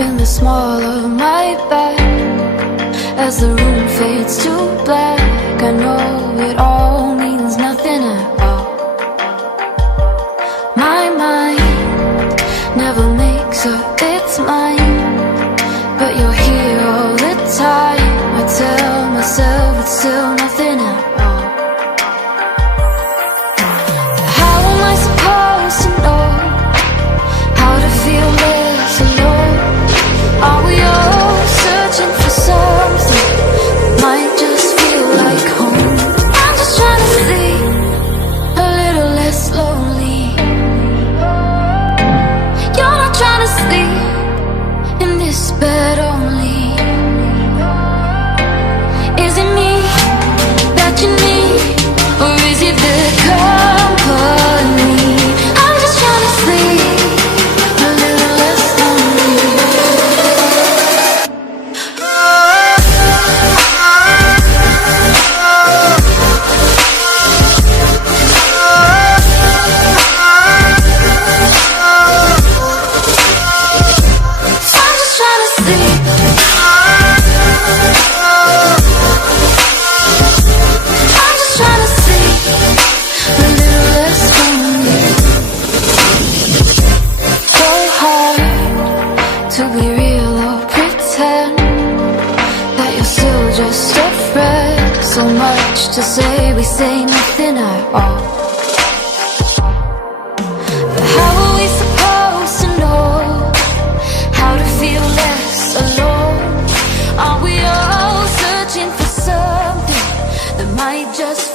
in the small of my bed. As the room fades to black, I know it all means nothing at all. My mind never makes up its mind, but you're here all the time. I tell myself it's still nothing at all. How am I supposed to know how to feel less alone? Are we all searching for something that might just feel like home? I'm just trying to sleep a little less lonely. You're not trying to sleep in this bed only. Is it me that you need, or is it the company? I'm just trying to sleep a little less lonely. I'm just trying to sleep. I'm just trying to sleep a little less lonely. So hard to be real or pretend that you're still just a friend. So much to say, we say nothing at all. But how are we supposed to know how to feel less alone? Are we all searching for something that might just